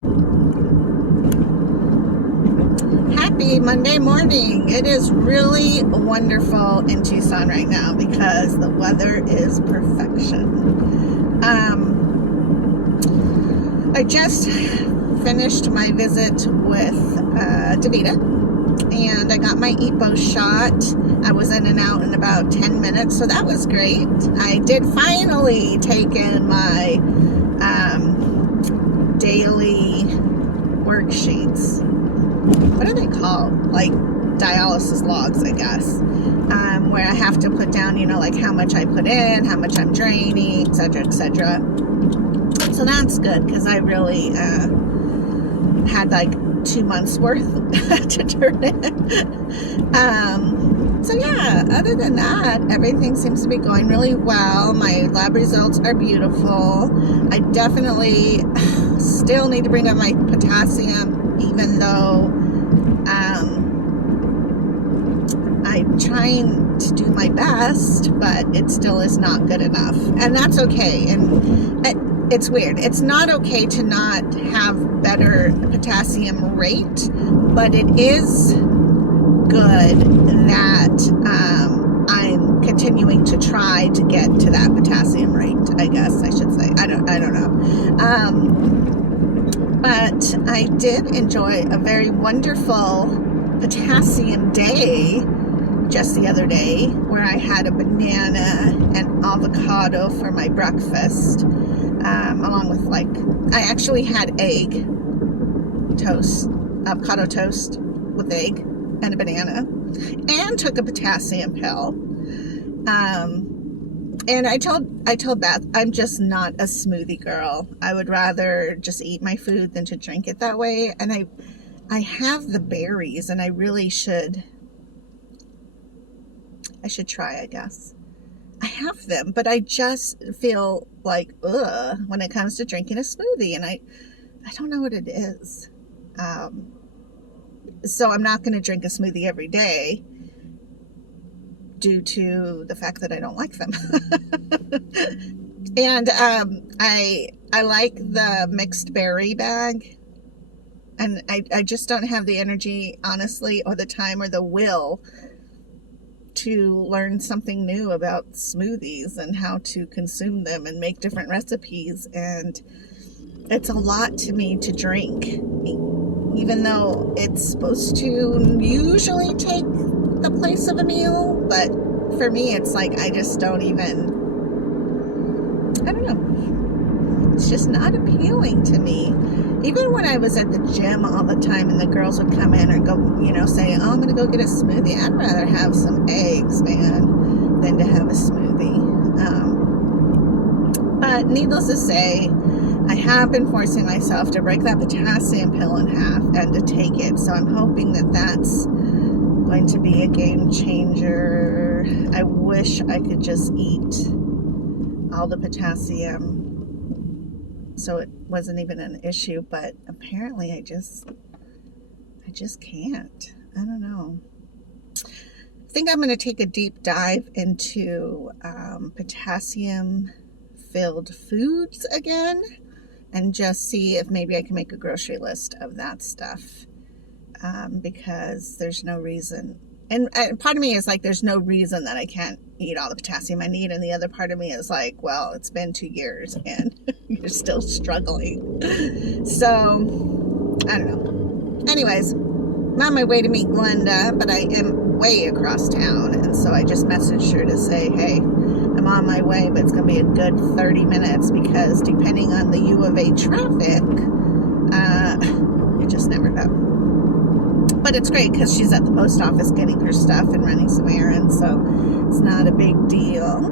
Happy Monday morning. It is really wonderful in Tucson right now because the weather is perfection. I just finished my visit with Davita, and I got my EPO shot. I was in and out in about 10 minutes, so that was great. I did finally take in my daily worksheets. What are they called? Like dialysis logs, I guess, where I have to put down, like how much I put in, how much I'm draining, etc., etc. So that's good because I really had like 2 months worth to turn in. So yeah, other than that, everything seems to be going really well. My lab results are beautiful. I definitely still need to bring up my potassium, even though I'm trying to do my best, but it still is not good enough. And that's okay. And it's weird. It's not okay to not have better potassium rate, but it is good that I'm continuing to try to get to that potassium rate, I guess I should say. I don't know. But I did enjoy a very wonderful potassium day just the other day, where I had a banana and avocado for my breakfast, along with I actually had egg toast, avocado toast with egg and a banana, and took a potassium pill. And I told Beth, I'm just not a smoothie girl. I would rather just eat my food than to drink it that way. And I have the berries, and I really should try, I guess. I have them, but I just feel like, ugh, when it comes to drinking a smoothie, and I don't know what it is. So I'm not going to drink a smoothie every day due to the fact that I don't like them. And I like the mixed berry bag, and I just don't have the energy, honestly, or the time or the will to learn something new about smoothies and how to consume them and make different recipes. And it's a lot to me to drink, even though it's supposed to usually take the place of a meal. But for me, it's like I just don't even, I don't know, it's just not appealing to me. Even when I was at the gym all the time and the girls would come in or go, say, oh, I'm gonna go get a smoothie, I'd rather have some eggs, man, than to have a smoothie. But needless to say, I have been forcing myself to break that potassium pill in half and to take it. So I'm hoping that that's going to be a game changer. I wish I could just eat all the potassium so it wasn't even an issue, but apparently I just can't. I don't know. I think I'm going to take a deep dive into potassium filled foods again, and just see if maybe I can make a grocery list of that stuff, because there's no reason. And part of me is like, there's no reason that I can't eat all the potassium I need. And the other part of me is like, well, it's been 2 years and you're still struggling. So, I don't know. Anyways, I'm on my way to meet Glenda, but I am way across town. And so I just messaged her to say, hey, I'm on my way, but it's going to be a good 30 minutes because depending on the U of A traffic, you just never know. But it's great because she's at the post office getting her stuff and running some errands, so it's not a big deal.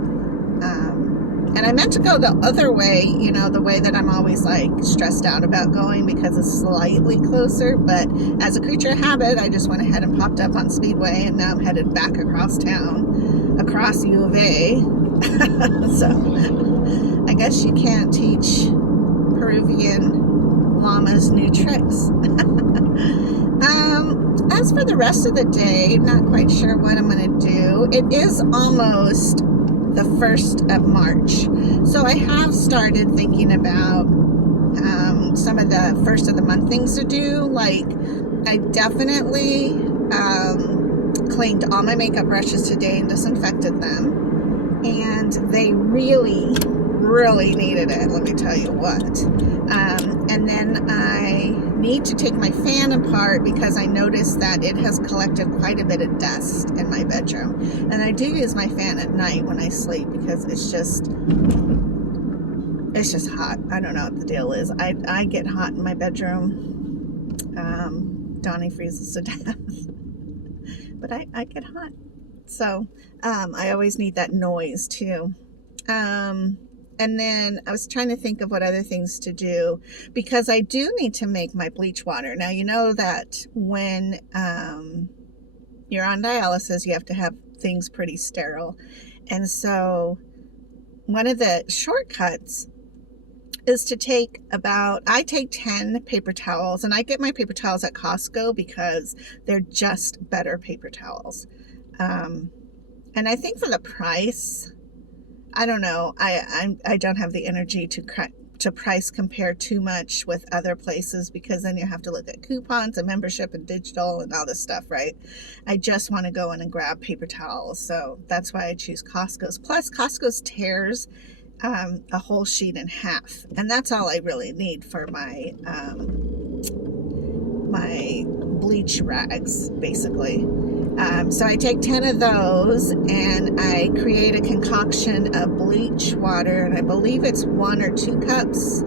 And I meant to go the other way, the way that I'm always stressed out about going because it's slightly closer. But as a creature of habit, I just went ahead and popped up on Speedway, and now I'm headed back across town, across U of A. So I guess you can't teach Peruvian llamas new tricks. As for the rest of the day, not quite sure what I'm going to do. It is almost the 1st of March. So I have started thinking about some of the first of the month things to do. Like, I definitely cleaned all my makeup brushes today and disinfected them. And they really needed it, let me tell you what. And then I need to take my fan apart because I noticed that it has collected quite a bit of dust in my bedroom. And I do use my fan at night when I sleep because it's just hot. I don't know what the deal is. I get hot in my bedroom. Donnie freezes to death. But I get hot. So I always need that noise too. And then I was trying to think of what other things to do because I do need to make my bleach water. Now, you know that when you're on dialysis, you have to have things pretty sterile. And so one of the shortcuts is to I take 10 paper towels, and I get my paper towels at Costco because they're just better paper towels. And I think for the price, I don't know, I don't have the energy to price compare too much with other places because then you have to look at coupons and membership and digital and all this stuff, right? I just want to go in and grab paper towels. So that's why I choose Costco's. Plus, Costco's tears a whole sheet in half, and that's all I really need for my my bleach rags, basically. So I take 10 of those and I create a concoction of bleach water, and I believe it's 1 or 2 cups.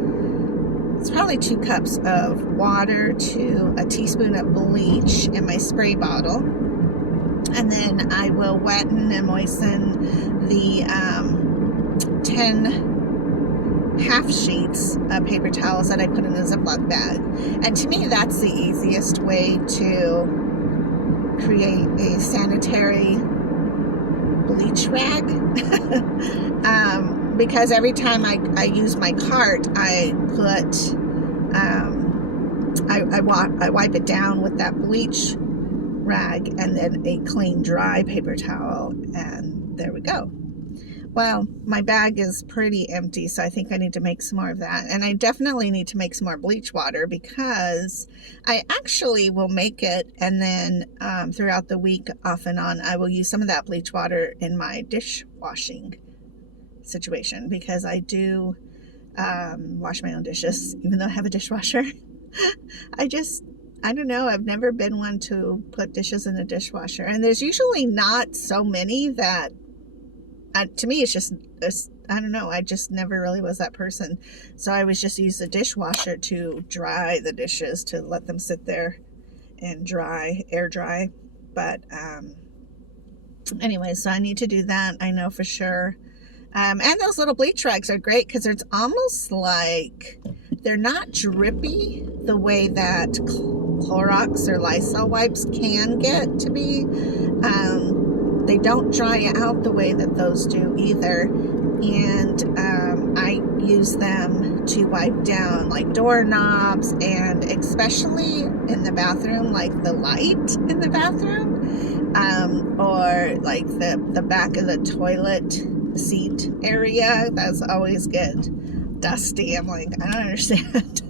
It's probably 2 cups of water to a teaspoon of bleach in my spray bottle. And then I will wetten and moisten the 10 half sheets of paper towels that I put in a Ziploc bag. And to me, that's the easiest way to create a sanitary bleach rag. Because every time I use my cart, I put I wipe it down with that bleach rag and then a clean dry paper towel, and there we go. Well, my bag is pretty empty, so I think I need to make some more of that. And I definitely need to make some more bleach water because I actually will make it, and then throughout the week, off and on, I will use some of that bleach water in my dishwashing situation because I do wash my own dishes, even though I have a dishwasher. I don't know, I've never been one to put dishes in a dishwasher. And there's usually not so many that... to me, it's just, I don't know, I just never really was that person. So I was just use the dishwasher to dry the dishes, to let them sit there and dry, air dry. But anyway, so I need to do that, I know for sure. And those little bleach rags are great because it's almost like they're not drippy the way that Clorox or Lysol wipes can get to be. They don't dry out the way that those do either. And I use them to wipe down like doorknobs, and especially in the bathroom, like the light in the bathroom, or like the back of the toilet seat area. That's always get dusty. I'm like, I don't understand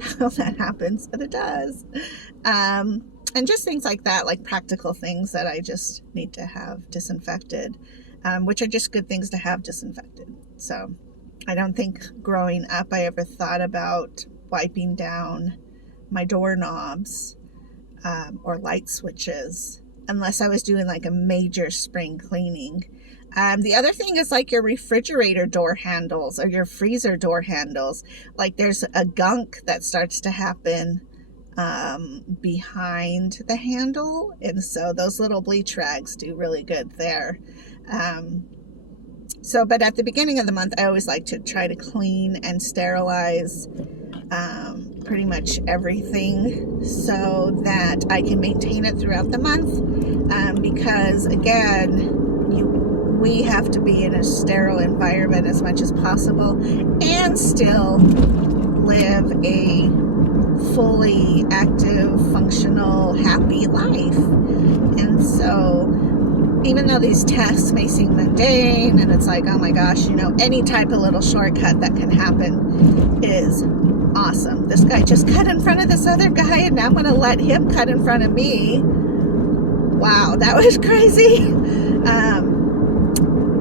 how that happens, but it does. And just things like that, like practical things that I just need to have disinfected, which are just good things to have disinfected. So I don't think growing up I ever thought about wiping down my doorknobs or light switches unless I was doing like a major spring cleaning. The other thing is like your refrigerator door handles or your freezer door handles. Like there's a gunk that starts to happen behind the handle, and so those little bleach rags do really good there. But at the beginning of the month, I always like to try to clean and sterilize pretty much everything so that I can maintain it throughout the month, because again, we have to be in a sterile environment as much as possible and still live a fully active, functional, happy life. And so even though these tests may seem mundane and it's like, oh my gosh, any type of little shortcut that can happen is awesome. This guy just cut in front of this other guy, and now I'm going to let him cut in front of me. Wow, that was crazy.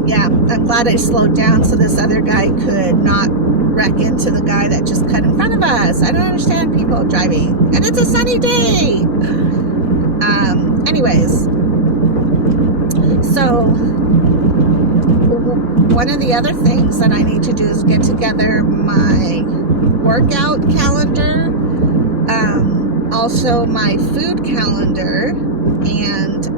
Yeah, I'm glad I slowed down so this other guy could not wreck into the guy that just cut in front of us. I don't understand people driving, and it's a sunny day. Anyways, so one of the other things that I need to do is get together my workout calendar, also my food calendar, and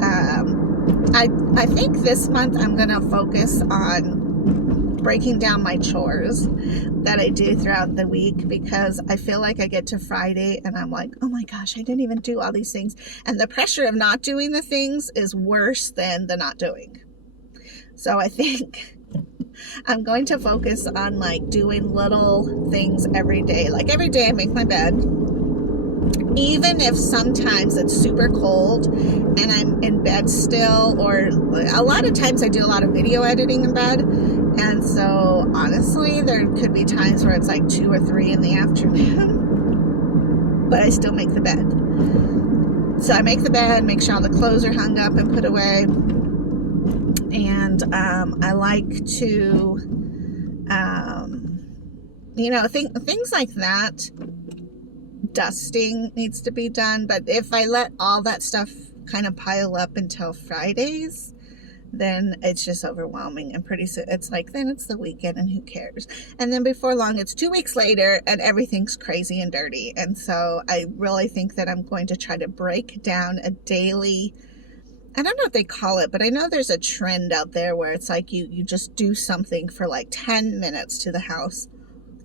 I think this month I'm going to focus on breaking down my chores that I do throughout the week, because I feel like I get to Friday and I'm like, oh my gosh, I didn't even do all these things. And the pressure of not doing the things is worse than the not doing. So I think I'm going to focus on like doing little things every day. Like every day I make my bed. Even if sometimes it's super cold and I'm in bed still, or a lot of times I do a lot of video editing in bed. And so honestly, there could be times where it's like 2 or 3 in the afternoon, but I still make the bed. So I make the bed, make sure all the clothes are hung up and put away. And I like to, things like that. Dusting needs to be done, but if I let all that stuff kind of pile up until Fridays, then it's just overwhelming, and pretty soon it's like, then it's the weekend and who cares? And then before long it's 2 weeks later and everything's crazy and dirty. And so I really think that I'm going to try to break down a daily, I don't know what they call it, but I know there's a trend out there where it's like you just do something for like 10 minutes to the house.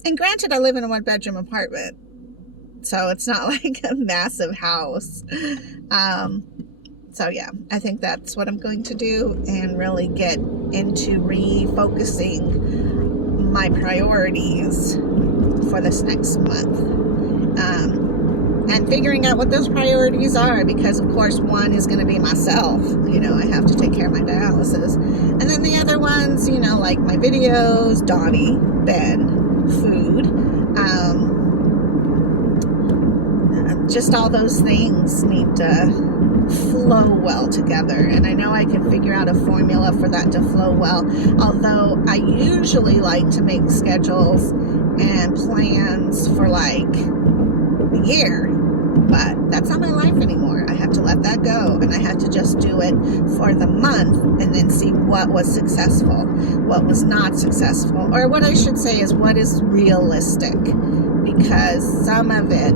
And granted, I live in a 1-bedroom apartment, so it's not like a massive house. So yeah, I think that's what I'm going to do, and really get into refocusing my priorities for this next month. And figuring out what those priorities are, because of course one is going to be myself. I have to take care of my dialysis. And then the other ones, like my videos, Donnie, Ben, food, just all those things need to flow well together. And I know I can figure out a formula for that to flow well, although I usually like to make schedules and plans for like the year, but that's not my life anymore. I have to let that go, and I have to just do it for the month and then see what was successful, what was not successful, or what I should say is what is realistic, because some of it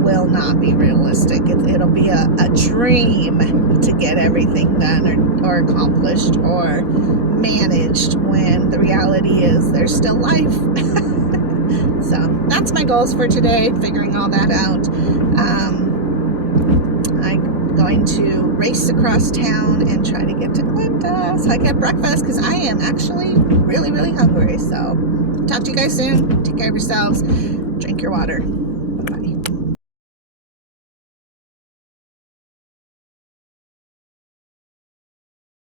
will not be realistic. It'll be a dream to get everything done or accomplished or managed, when the reality is there's still life. So that's my goals for today, figuring all that out. I'm going to race across town and try to get to Glenda so I get breakfast, because I am actually really, really hungry. So talk to you guys soon. Take care of yourselves. Drink your water.